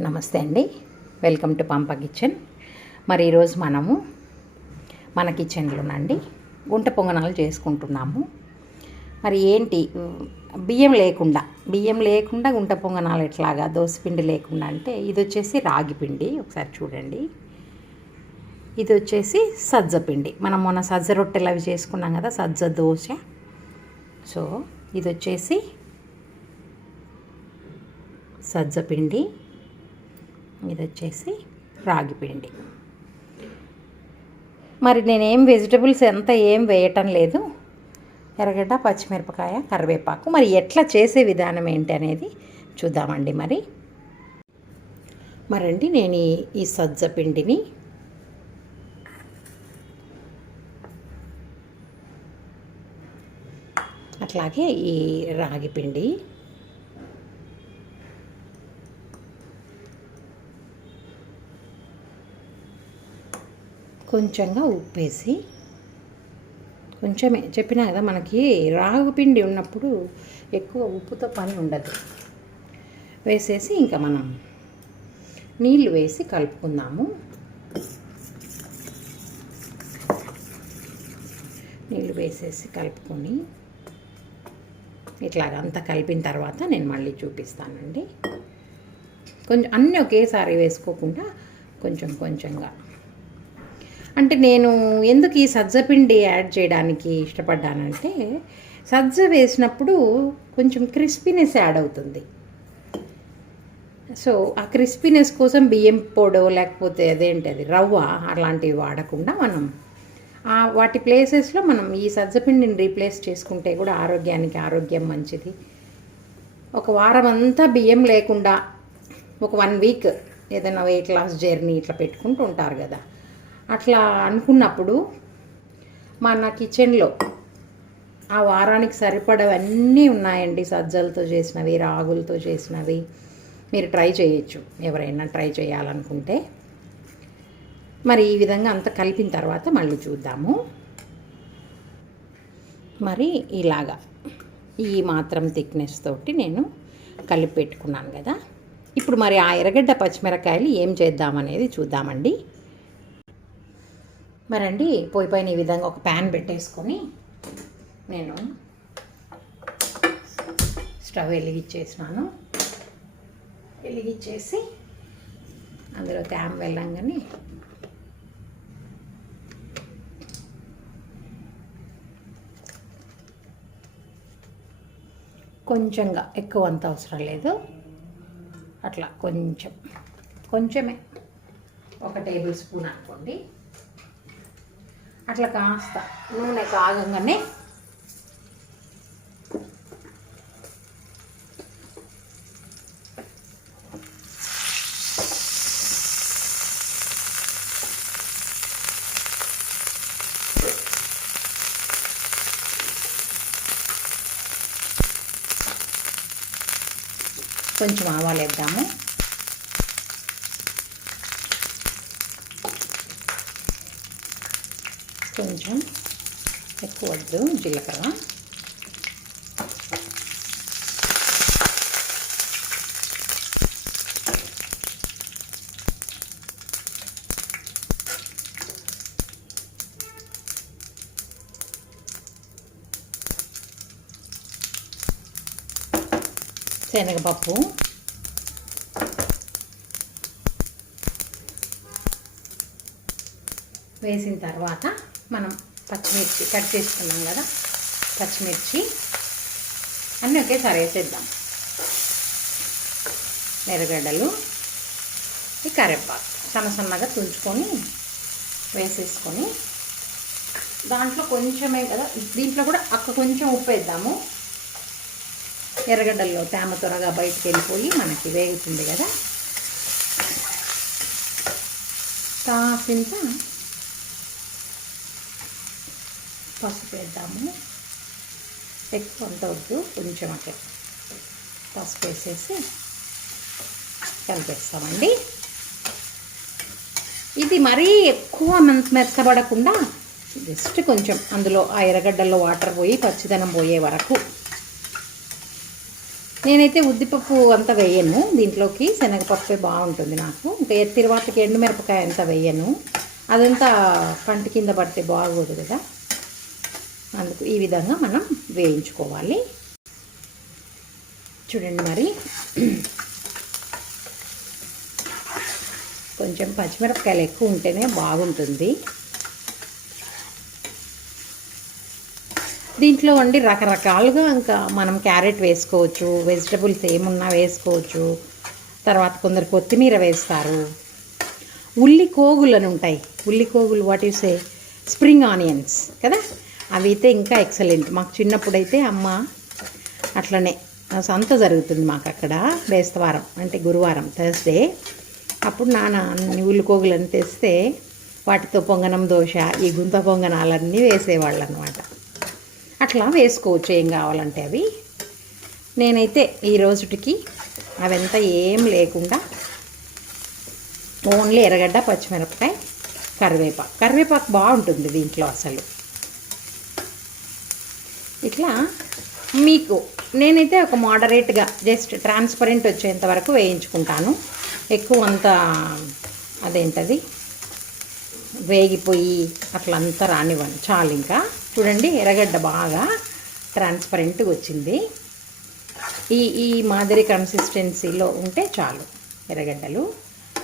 నమస్తే అండి, welcome to పంప కిచెన్. మరి ఈరోజు మనము మన కిచెన్లోనండి గుంట పొంగనాలు చేసుకుంటున్నాము. మరి ఏంటి బియ్యం లేకుండా గుంట పొంగనాలు ఎట్లాగా, దోసపిండి లేకుండా అంటే ఇది వచ్చేసి రాగి పిండి. ఒకసారి చూడండి, ఇది వచ్చేసి సజ్జ పిండి. మనం మొన్న సజ్జ రొట్టెలు అవి చేసుకున్నాం కదా, సజ్జ దోశ. సో ఇది వచ్చేసి సజ్జ పిండి, ఇది వచ్చేసి రాగి పిండి. మరి నేనేం వెజిటబుల్స్ ఏం వేయటం లేదు. ఎర్రగడ్డ, పచ్చిమిరపకాయ, కరివేపాకు. మరి ఎట్లా చేసే విధానం ఏంటి అనేది చూద్దామండి. మరండి నేను ఈ సజ్జ పిండిని అట్లాగే ఈ రాగి పిండి కొంచెంగా ఉప్పేసి, కొంచెమే చెప్పినా కదా, మనకి రాగి పిండి ఉన్నప్పుడు ఎక్కువ ఉప్పుతో పని ఉండదు. వేసేసి ఇంకా మనం నీళ్ళు వేసి కలుపుకుందాము. నీళ్ళు వేసేసి కలుపుకొని ఇట్లాగ అంతా కలిపిన తర్వాత నేను మళ్ళీ చూపిస్తానండి. కొంచెం అన్నీ ఒకేసారి వేసుకోకుండా కొంచెంగా. అంటే నేను ఎందుకు ఈ సజ్జపిండి యాడ్ చేయడానికి ఇష్టపడ్డానంటే, సజ్జ వేసినప్పుడు కొంచెం క్రిస్పీనెస్ యాడ్ అవుతుంది. సో ఆ క్రిస్పీనెస్ కోసం బియ్యం పొడో లేకపోతే అది రవ్వ అలాంటివి వాడకుండా మనం వాటి ప్లేసెస్లో మనం ఈ సజ్జపిండిని రీప్లేస్ చేసుకుంటే కూడా ఆరోగ్యం మంచిది. ఒక వారం అంతా బియ్యం లేకుండా ఒక 1 వీక్ ఏదైనా వెయిట్ లాస్ జర్నీ ఇట్లా పెట్టుకుంటూ ఉంటారు కదా, అట్లా అనుకున్నప్పుడు మన కిచెన్లో ఆ వారానికి సరిపడవన్నీ ఉన్నాయండి. సజ్జలతో చేసినవి, రాగులతో చేసినవి. మీరు ట్రై చేయొచ్చు, ఎవరైనా ట్రై చేయాలనుకుంటే. మరి ఈ విధంగా అంతా కలిపిన తర్వాత మళ్ళీ చూద్దాము. మరి ఇలాగా ఈ మాత్రం థిక్నెస్ తోటి నేను కలిపి పెట్టుకున్నాను కదా. ఇప్పుడు మరి ఆ ఎర్రగడ్డ, పచ్చిమిరకాయలు ఏం చేద్దామనేది చూద్దామండి. మరండి పొయ్యి పైన ఈ విధంగా ఒక ప్యాన్ పెట్టేసుకొని నేను స్టవ్ వెలిగించేసి అందులో తేమ వెళ్ళంగానే కొంచెంగా, ఎక్కువ అంత అవసరం లేదు, అట్లా కొంచెమే 1 టేబుల్ స్పూన్ అనుకోండి. అట్లా కాస్త నూనె కాగంగానే కొంచెం ఆవాలు వేద్దాము. కొంచెం ఎక్కువ వద్దు, జీలకర్ర. శనగపప్పు, వేసిన తర్వాత మనం పచ్చిమిర్చి కట్ చేసుకున్నాం కదా, పచ్చిమిర్చి అన్నీ ఒకేసారి వేసేద్దాం. ఎర్రగడ్డలు, ఈ కరివేపాకు సన్నగా తుంచుకొని వేసేసుకొని, దాంట్లో కొంచెమే కదా, దీంట్లో కూడా కొంచెం ఉప్పు వేద్దాము. ఎర్రగడ్డల్లో తేమ త్వరగా బయటికి వెళ్ళిపోయి మనకి వేగుతుంది కదా. కాసింత పసుపు వేద్దాము. ఎక్కువ అంత వద్దు, కొంచెం అట్లా పసుపు వేసేసి కలిపేస్తామండి. ఇది మరీ ఎక్కువ మెత్తబడకుండా జస్ట్ కొంచెం అందులో ఆ ఎర్రగడ్డల్లో వాటర్ పోయి పచ్చిదనం పోయే వరకు నేనైతే ఉద్దిపప్పు అంత వేయను దీంట్లోకి, శనగపప్పే బాగుంటుంది నాకు. ఇంకా తిరువాతకి ఎండుమిరపకాయ అంత వేయను, అదంతా పంట కింద పడితే బాగోదు కదా. అందుకు ఈ విధంగా మనం వేయించుకోవాలి. చూడండి మరి కొంచెం పచ్చిమిరపకాయలు ఎక్కువ ఉంటేనే బాగుంటుంది. దీంట్లో వండి రకరకాలుగా ఇంకా మనం క్యారెట్ వేసుకోవచ్చు, వెజిటబుల్స్ ఏమున్నా వేసుకోవచ్చు. తర్వాత కొందరు కొత్తిమీర వేస్తారు, ఉల్లి కోగులు ఉంటాయి, ఉల్లి కోగులు what you say, spring onions కదా, అవి అయితే ఇంకా ఎక్సలెంట్. మాకు చిన్నప్పుడైతే అమ్మ అట్లనే సంత జరుగుతుంది మాకు అక్కడ బేస్తవారం అంటే గురువారం థర్స్డే, అప్పుడు నాన్న ఉల్లి కోగులను తెస్తే వాటితో పొంగనం దోశ ఈ గుంత పొంగనాలన్నీ వేసేవాళ్ళు అనమాట. అట్లా వేసుకోవచ్చు ఏం కావాలంటే అవి. నేనైతే ఈ రోజుటికి అవంతా ఏం లేకుండా ఓన్లీ ఎర్రగడ్డ, పచ్చిమిరపకాయ, కరివేపాకు బాగుంటుంది దీంట్లో అసలు. ఇట్లా మీకు నేనైతే ఒక మోడరేట్గా జస్ట్ ట్రాన్స్పరెంట్ వచ్చేంత వరకు వేయించుకుంటాను. ఎక్కువ అంత అదేంటది వేగిపోయి అట్లా అంతా రానివ్వను, చాలు. ఇంకా చూడండి ఎర్రగడ్డ బాగా ట్రాన్స్పరెంట్గా వచ్చింది. ఈ మాదిరి కన్సిస్టెన్సీలో ఉంటే చాలు. ఎర్రగడ్డలు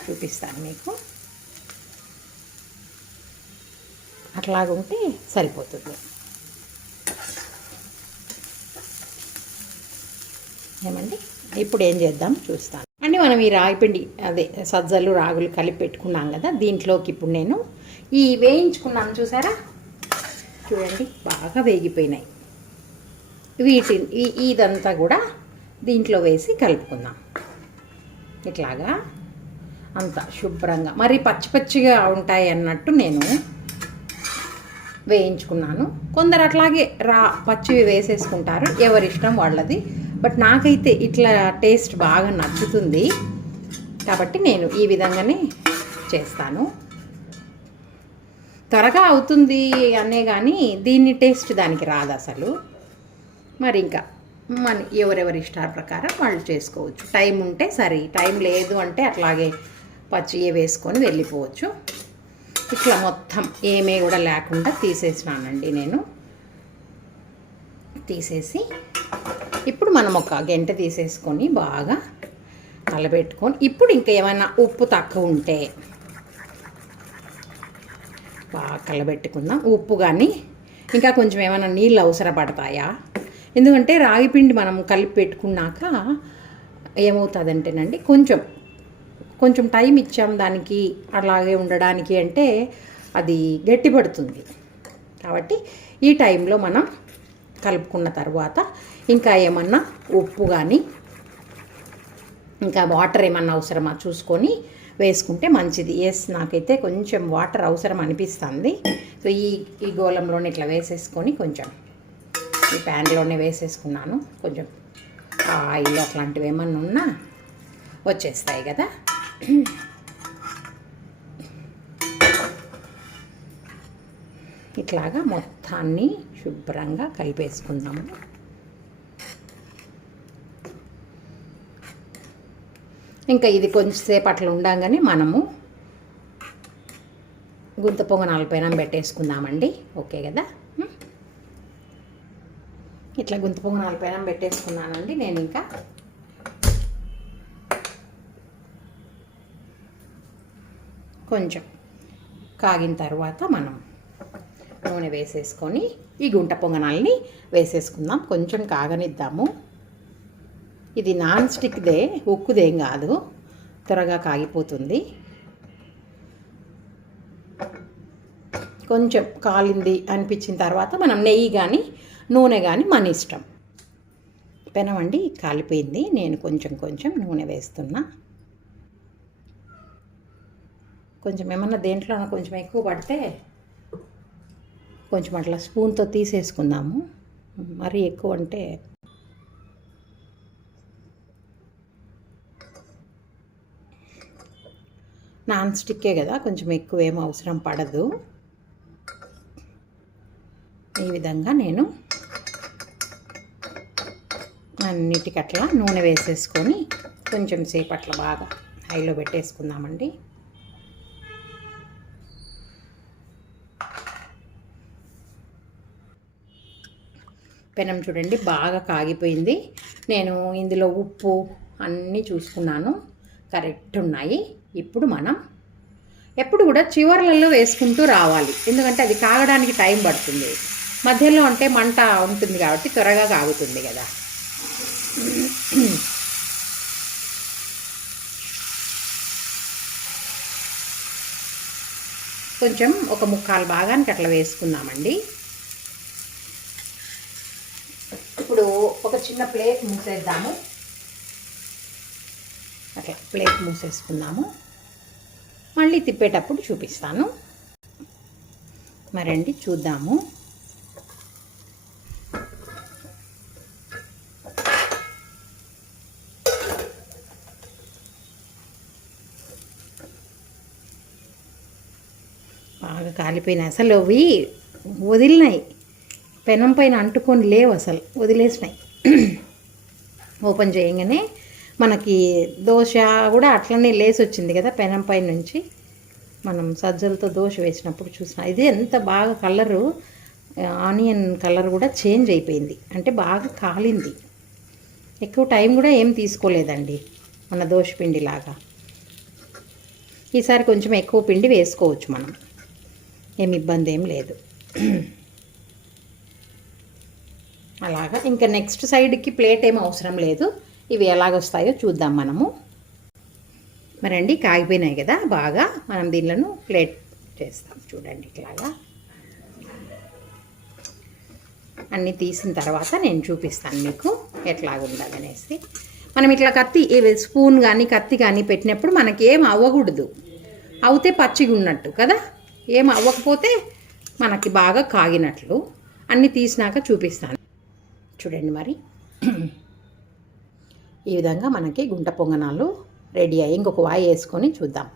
చూపిస్తాను మీకు, అట్లాగుంటే సరిపోతుంది. ఏమండి ఇప్పుడు ఏం చేద్దాం చూస్తాను అండి. మనం ఈ రాగిపిండి అదే సజ్జలు రాగులు కలిపి పెట్టుకున్నాం కదా, దీంట్లోకి ఇప్పుడు నేను ఈ వేయించుకున్నాను చూసారా, చూడండి బాగా వేగిపోయినాయి. ఇదంతా కూడా దీంట్లో వేసి కలుపుకుందాం. ఇట్లాగా అంతా శుభ్రంగా, మరి పచ్చి పచ్చిగా ఉంటాయి అన్నట్టు నేను వేయించుకున్నాను. కొందరు అట్లాగే పచ్చివి వేసేసుకుంటారు, ఎవరిష్టం వాళ్ళది. బట్ నాకైతే ఇట్లా టేస్ట్ బాగా నచ్చుతుంది కాబట్టి నేను ఈ విధంగానే చేస్తాను. త్వరగా అవుతుంది అనే కానీ దీని టేస్ట్ దానికి రాదు అసలు. మరి ఇంకా ఎవరెవరి ఇష్టాల ప్రకారం వాళ్ళు చేసుకోవచ్చు. టైం ఉంటే సరే, టైం లేదు అంటే అట్లాగే పచ్చియే వేసుకొని వెళ్ళిపోవచ్చు. ఇట్లా మొత్తం ఏమీ కూడా లేకుండా తీసేసినానండి నేను. తీసేసి ఇప్పుడు మనం ఒక గంట తీసేసుకొని బాగా కలబెట్టుకొని, ఇప్పుడు ఇంకా ఏమైనా ఉప్పు తక్కువ ఉంటే బాగా కలబెట్టుకుందాం. ఉప్పు కానీ ఇంకా కొంచెం ఏమైనా నీళ్ళు అవసరపడతాయా, ఎందుకంటే రాగిపిండి మనం కలిపి పెట్టుకున్నాక ఏమవుతుందంటేనండి కొంచెం టైం ఇచ్చాం దానికి అలాగే ఉండడానికి అంటే అది గట్టిపడుతుంది. కాబట్టి ఈ టైంలో మనం కలుపుకున్న తర్వాత ఇంకా ఏమన్నా ఉప్పు కానీ ఇంకా వాటర్ ఏమన్నా అవసరమా చూసుకొని వేసుకుంటే మంచిది. నాకైతే కొంచెం వాటర్ అవసరం అనిపిస్తుంది. సో ఈ గోళంలోనే ఇట్లా వేసేసుకొని కొంచెం ఈ ప్యాన్లోనే వేసేసుకున్నాను. కొంచెం ఆయిల్ అట్లాంటివి ఏమన్నా ఉన్నా వచ్చేస్తాయి కదా. ఇట్లాగా మొత్తాన్ని శుభ్రంగా కలిపేసుకుందాము. ఇంకా ఇది కొంచెంసేపు అట్లా ఉండగానే మనము గుంత పొంగనాల పైన పెట్టేసుకుందామండి. ఓకే కదా, ఇట్లా గుంత పొంగనాల పైన పెట్టేసుకున్నానండి నేను. ఇంకా కొంచెం కాగిన తర్వాత మనం నూనె వేసేసుకొని ఈ గుంట పొంగనాలని వేసేసుకుందాం. కొంచెం కాగనిద్దాము. ఇది నాన్ స్టిక్దే, ఉక్కుదేం కాదు, త్వరగా కాగిపోతుంది. కొంచెం కాలింది అనిపించిన తర్వాత మనం నెయ్యి కానీ నూనె కానీ మన ఇష్టం. పెనమండి కాలిపోయింది, నేను కొంచెం నూనె వేస్తున్నా. కొంచెం ఏమన్నా దేంట్లో కొంచెం ఎక్కువ పడితే కొంచెం అట్లా స్పూన్తో తీసేసుకుందాము. మరీ ఎక్కువ అంటే నాన్ స్టిక్కే కదా, కొంచెం ఎక్కువ ఏం అవసరం పడదు. ఈ విధంగా నేను అన్నిటికి అట్లా నూనె వేసేసుకొని కొంచెం సేపు అట్లా బాగా హైలో పెట్టేసుకుందామండి. పెనం చూడండి బాగా కాగిపోయింది. నేను ఇందులో ఉప్పు అన్నీ చూసుకున్నాను, కరెక్ట్ ఉన్నాయి. ఇప్పుడు మనం ఎప్పుడు కూడా చివర్లలో వేసుకుంటూ రావాలి, ఎందుకంటే అది కాగడానికి టైం పడుతుంది. మధ్యలో అంటే మంట ఉంటుంది కాబట్టి త్వరగా కాగుతుంది కదా. కొంచెం ఒక ముక్కాలు భాగానికి అట్లా వేసుకుందామండి. ఇప్పుడు ఒక చిన్న ప్లేట్ మూసేద్దాము. అట్లా ప్లేట్ మూసేసుకుందాము. మళ్ళీ తిప్పేటప్పుడు చూపిస్తాను. మరండి చూద్దాము. బాగా కాలిపోయినాయి, అసలు అవి వదిలినాయి, పెనం పైన అంటుకొని లేవు, అసలు వదిలేసినాయి. ఓపెన్ చేయగానే మనకి దోశ కూడా అట్లనే లేసి వచ్చింది కదా పెనం పైన నుంచి. మనం సజ్జలతో దోశ వేసినప్పుడు చూసిన ఇది ఎంత బాగా కలరు, ఆనియన్ కలర్ కూడా చేంజ్ అయిపోయింది, అంటే బాగా కాలింది. ఎక్కువ టైం కూడా ఏం తీసుకోలేదండి మన దోశ పిండిలాగా. ఈసారి కొంచెం ఎక్కువ పిండి వేసుకోవచ్చు మనం, ఏమి ఇబ్బంది ఏం లేదు. అలాగా ఇంకా నెక్స్ట్ సైడ్కి ప్లేట్ ఏం అవసరం లేదు, ఇవి ఎలాగొస్తాయో చూద్దాం మనము. మరండి కాగిపోయినాయి కదా బాగా, మనం దీనిలను ప్లేట్ చేస్తాం. చూడండి ఇట్లాగా అన్నీ తీసిన తర్వాత నేను చూపిస్తాను మీకు ఎట్లాగుండాలనేసి. మనం ఇట్లా కత్తి స్పూన్ కానీ కత్తి కానీ పెట్టినప్పుడు మనకి ఏం అవ్వకూడదు, అవుతే పచ్చిగా ఉన్నట్టు కదా, ఏం అవ్వకపోతే మనకి బాగా కాగినట్లు. అన్నీ తీసినాక చూపిస్తాను చూడండి. మరి ఈ విధంగా మనకి గుంట పొంగనాలు రెడీ అయ్యి ఇంకొక వాయి వేసుకొని చూద్దాం.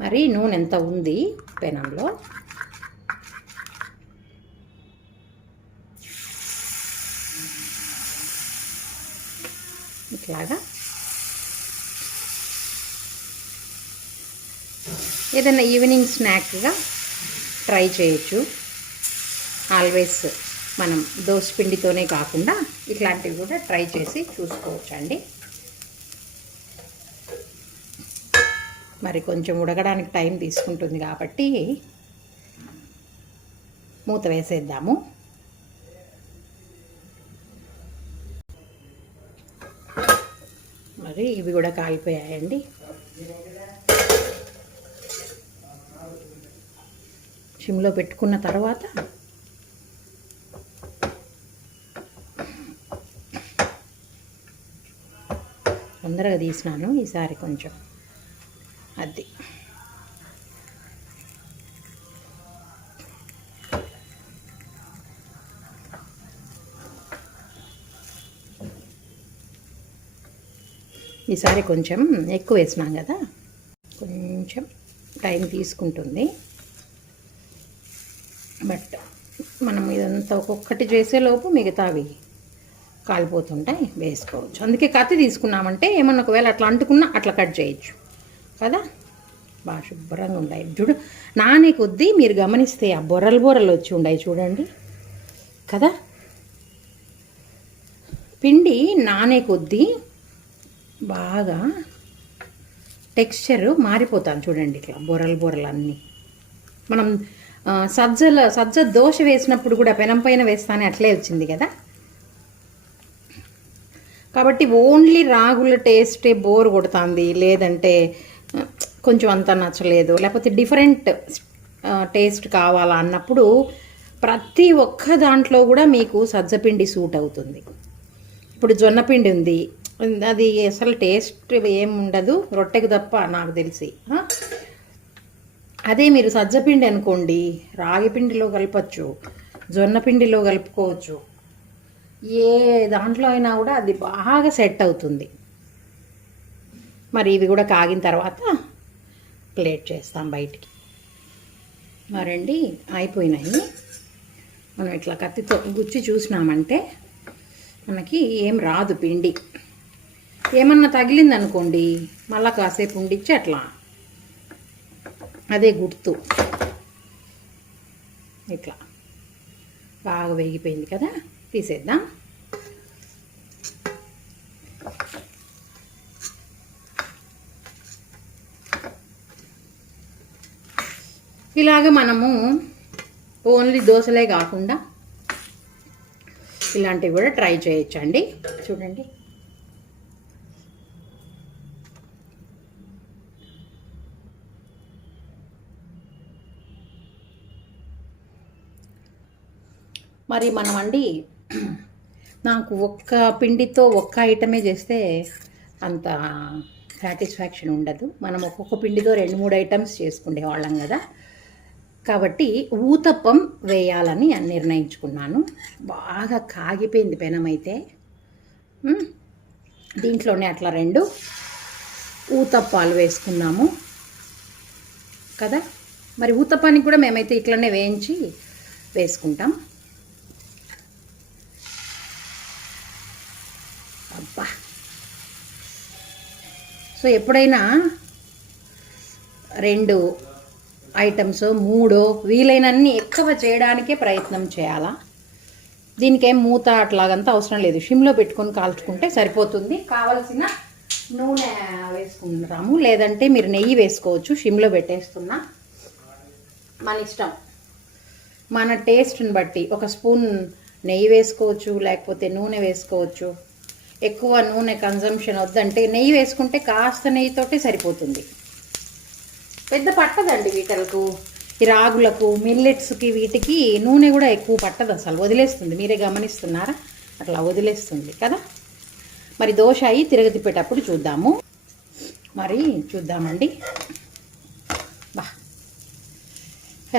మరి నూనె ఎంత ఉంది పెనంలో, ఇట్లాగా ఏదైనా ఈవినింగ్ స్నాక్గా ట్రై చేయొచ్చు. ఆల్వేస్ మనం దోశ పిండితోనే కాకుండా ఇట్లాంటివి కూడా ట్రై చేసి చూసుకోవచ్చండి. మరి కొంచెం ఉడకడానికి టైం తీసుకుంటుంది కాబట్టి మూత వేసేద్దాము. మరి ఇవి కూడా కాలిపోయాయండి. సిమ్లో పెట్టుకున్న తర్వాత తొందరగా తీసినాను ఈసారి కొంచెం, అది ఈసారి కొంచెం ఎక్కువ వేసినాం కదా, కొంచెం టైం తీసుకుంటుంది. బట్ మనం ఇదంతా ఒక్కొక్కటి చేసేలోపు మిగతావి కాలిపోతుంటాయి, వేసుకోవచ్చు. అందుకే కత్తి తీసుకున్నామంటే ఏమన్నా ఒకవేళ అట్లా అంటుకున్నా అట్లా కట్ చేయొచ్చు కదా, బాగా శుభ్రంగా ఉన్నాయి. చూడు నానే కొద్దీ మీరు గమనిస్తే ఆ బొర్రలు బొర్రలు వచ్చి ఉన్నాయి చూడండి కదా. పిండి నానే కొద్దీ బాగా టెక్స్చరు మారిపోతాను చూడండి, ఇట్లా బొర్రలు బొర్రలు అన్నీ. మనం సజ్జ దోశ వేసినప్పుడు కూడా పెనం పైన వేస్తానే అట్లే వచ్చింది కదా. కాబట్టి ఓన్లీ రాగుల టేస్టే బోర్ కొడుతుంది, లేదంటే కొంచెం అంత నచ్చలేదు, లేకపోతే డిఫరెంట్ టేస్ట్ కావాలా అన్నప్పుడు ప్రతి ఒక్క దాంట్లో కూడా మీకు సజ్జపిండి సూట్ అవుతుంది. ఇప్పుడు జొన్నపిండి ఉంది, అది అసలు టేస్ట్ ఏం ఉండదు రొట్టెకు తప్ప నాకు తెలిసి. అదే మీరు సజ్జపిండి అనుకోండి, రాగి పిండిలో కలపచ్చు, జొన్న పిండిలో కలుపుకోవచ్చు, ఏ దాంట్లో అయినా కూడా అది బాగా సెట్ అవుతుంది. మరి ఇవి కూడా కాగిన తర్వాత ప్లేట్ చేస్తాం బయటికి. మరండి అయిపోయినాయి. మనం ఇట్లా కత్తితో గుచ్చి చూసినామంటే మనకి ఏం రాదు పిండి. ఏమన్నా తగిలిందనుకోండి మళ్ళీ కాసేపు ఉండిచ్చి అట్లా అదే గుర్తు. ఇట్లా బాగా వేగిపోయింది కదా, తీసేద్దాం. ఇలాగ మనము ఓన్లీ దోశలే కాకుండా ఇలాంటివి కూడా ట్రై చేయొచ్చండి. చూడండి, మరి మనం అండి నాకు ఒక్క పిండితో ఒక్క ఐటమే చేస్తే అంత సాటిస్ఫాక్షన్ ఉండదు. మనం ఒక్కొక్క పిండితో 2-3 ఐటమ్స్ చేసుకునేవాళ్ళం కదా. కాబట్టి ఊతప్పం వేయాలని నిర్ణయించుకున్నాను. బాగా కాగిపోయింది పెనం అయితే. దీంట్లోనే అట్లా 2 ఊతప్పాలు వేసుకున్నాము కదా. మరి ఊతప్పానికి కూడా మేమైతే ఇట్లనే వేయించి వేసుకుంటాం. అబ్బా, సో ఎప్పుడైనా 2 ఐటమ్స్ 3 వీలైనన్ని ఎక్కువ చేయడానికే ప్రయత్నం చేయాలా. దీనికేం మూత అట్లాగంతా అవసరం లేదు. షిమ్లో పెట్టుకొని కాల్చుకుంటే సరిపోతుంది. కావలసిన నూనె వేసుకుంటాము, లేదంటే మీరు నెయ్యి వేసుకోవచ్చు. షిమ్లో పెట్టేస్తున్నా, మన ఇష్టం, మన టేస్ట్ని బట్టి 1 స్పూన్ నెయ్యి వేసుకోవచ్చు, లేకపోతే నూనె వేసుకోవచ్చు. ఎక్కువ నూనె కన్జంప్షన్ వద్దంటే నెయ్యి వేసుకుంటే కాస్త నెయ్యితోటే సరిపోతుంది. పెద్ద పట్టదండి వీటలకు, ఈ రాగులకు, మిల్లెట్స్కి, వీటికి నూనె కూడా ఎక్కువ పట్టదు అసలు, వదిలేస్తుంది. మీరే గమనిస్తున్నారా, అట్లా వదిలేస్తుంది కదా. మరి దోశ అయ్యి తిరగతిప్పేటప్పుడు చూద్దాము. మరి చూద్దామండి. బా,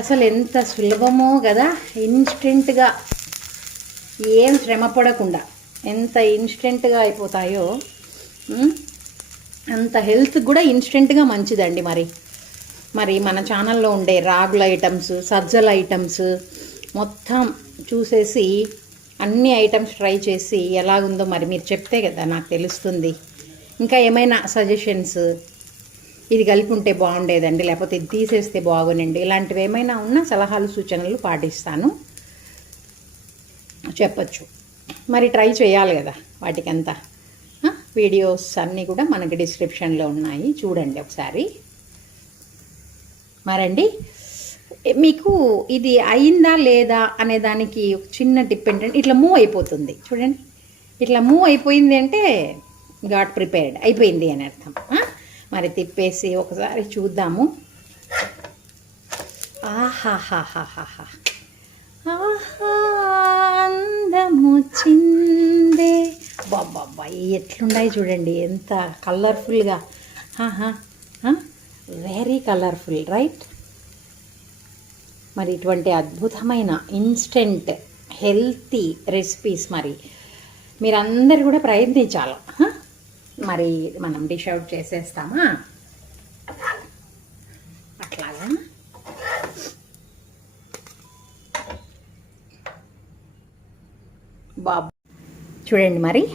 అసలు ఎంత సులభమో కదా, ఇన్స్టెంట్గా, ఏం శ్రమ పడకుండా ఎంత ఇన్స్టెంట్గా అయిపోతాయో. అంత హెల్త్ కూడా ఇన్స్టెంట్గా మంచిదండి. మరి మన ఛానల్లో ఉండే రాగుల ఐటమ్స్, సజ్జల ఐటమ్స్ మొత్తం చూసేసి అన్ని ఐటమ్స్ ట్రై చేసి ఎలాగుందో మరి మీరు చెప్తే కదా నాకు తెలుస్తుంది. ఇంకా ఏమైనా సజెషన్స్, ఇది కలిపి ఉంటే బాగుండేదండి, లేకపోతే ఇది తీసేస్తే బాగుండండి, ఇలాంటివి ఏమైనా ఉన్నా సలహాలు సూచనలు పాటిస్తాను, చెప్పచ్చు. మరి ట్రై చేయాలి కదా వాటికంతా. వీడియోస్ అన్నీ కూడా మనకి డిస్క్రిప్షన్లో ఉన్నాయి, చూడండి ఒకసారి. మరండి, మీకు ఇది అయిందా లేదా అనే దానికి ఒక చిన్న టిప్ ఏంటంటే, ఇట్లా మూవ్ అయిపోతుంది చూడండి. ఇట్లా మూవ్ అయిపోయింది అంటే గాట్ ప్రిపేర్డ్ అయిపోయింది అని అర్థం. మరి తిప్పేసి ఒకసారి చూద్దాము. ఆహాహాహాహా, అందము చిందే. బాబా, ఎట్లున్నాయి చూడండి, ఎంత కలర్ఫుల్గా. Very colourful, right. మరి ఇటువంటి అద్భుతమైన ఇన్స్టెంట్ హెల్తీ రెసిపీస్ మరి మీరందరూ కూడా ప్రయత్నించాలి. మరి మనం డిష్ అవుట్ చేసేస్తామా అట్లాగా. బాబు చూడండి, మరి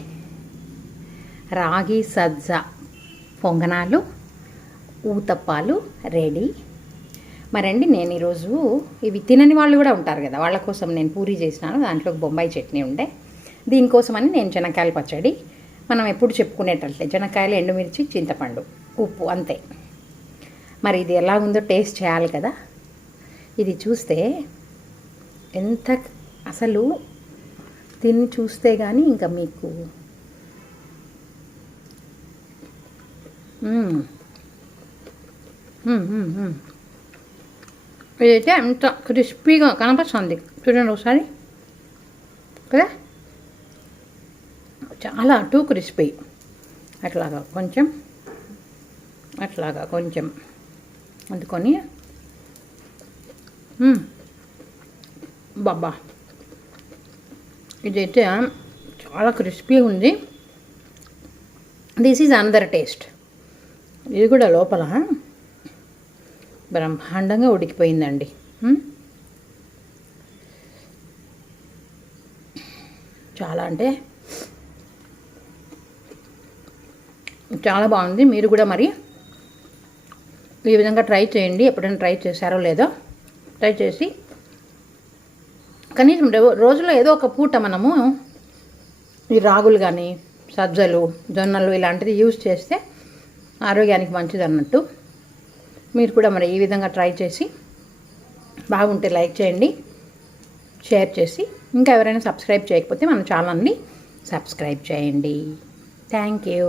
రాగి సజ్జ పొంగనాలు, ఊతప్పాలు రెడీ. మరండి, నేను ఈరోజు ఇవి తినని వాళ్ళు కూడా ఉంటారు కదా, వాళ్ళ కోసం నేను పూరీ చేసినాను. దాంట్లో బొంబాయి చట్నీ ఉండే, దీనికోసమని నేను శనక్కాయల పచ్చడి. మనం ఎప్పుడు చెప్పుకునేటట్లే శనక్కాయలు, ఎండుమిర్చి, చింతపండు, ఉప్పు, అంతే. మరి ఇది ఎలా ఉందో టేస్ట్ చేయాలి కదా. ఇది చూస్తే ఎంత అసలు తిని చూస్తే కానీ ఇంకా మీకు ఇదైతే ఎంత క్రిస్పీగా కనపడుతుంది చూడండి ఒకసారి కదా, చాలా టూ క్రిస్పీ. అట్లాగా కొంచెం అందుకొని బాబా, ఇదైతే చాలా క్రిస్పీగా ఉంది. This is another taste. ఇది కూడా లోపల బ్రహ్మాండంగా ఉడికిపోయిందండి. చాలా అంటే చాలా బాగుంది. మీరు కూడా మరి ఈ విధంగా ట్రై చేయండి. ఎప్పుడైనా ట్రై చేశారో లేదో ట్రై చేసి కనీసం రోజులో ఏదో ఒక పూట మనము ఈ రాగులు కానీ సజ్జలు జొన్నలు ఇలాంటివి యూజ్ చేస్తే ఆరోగ్యానికి మంచిది అన్నట్టు. మీరు కూడా మరి ఈ విధంగా ట్రై చేసి బాగుంటే లైక్ చేయండి, షేర్ చేసి ఇంకా ఎవరైనా సబ్స్క్రైబ్ చేయకపోతే మన ఛానల్ని సబ్స్క్రైబ్ చేయండి. Thank you.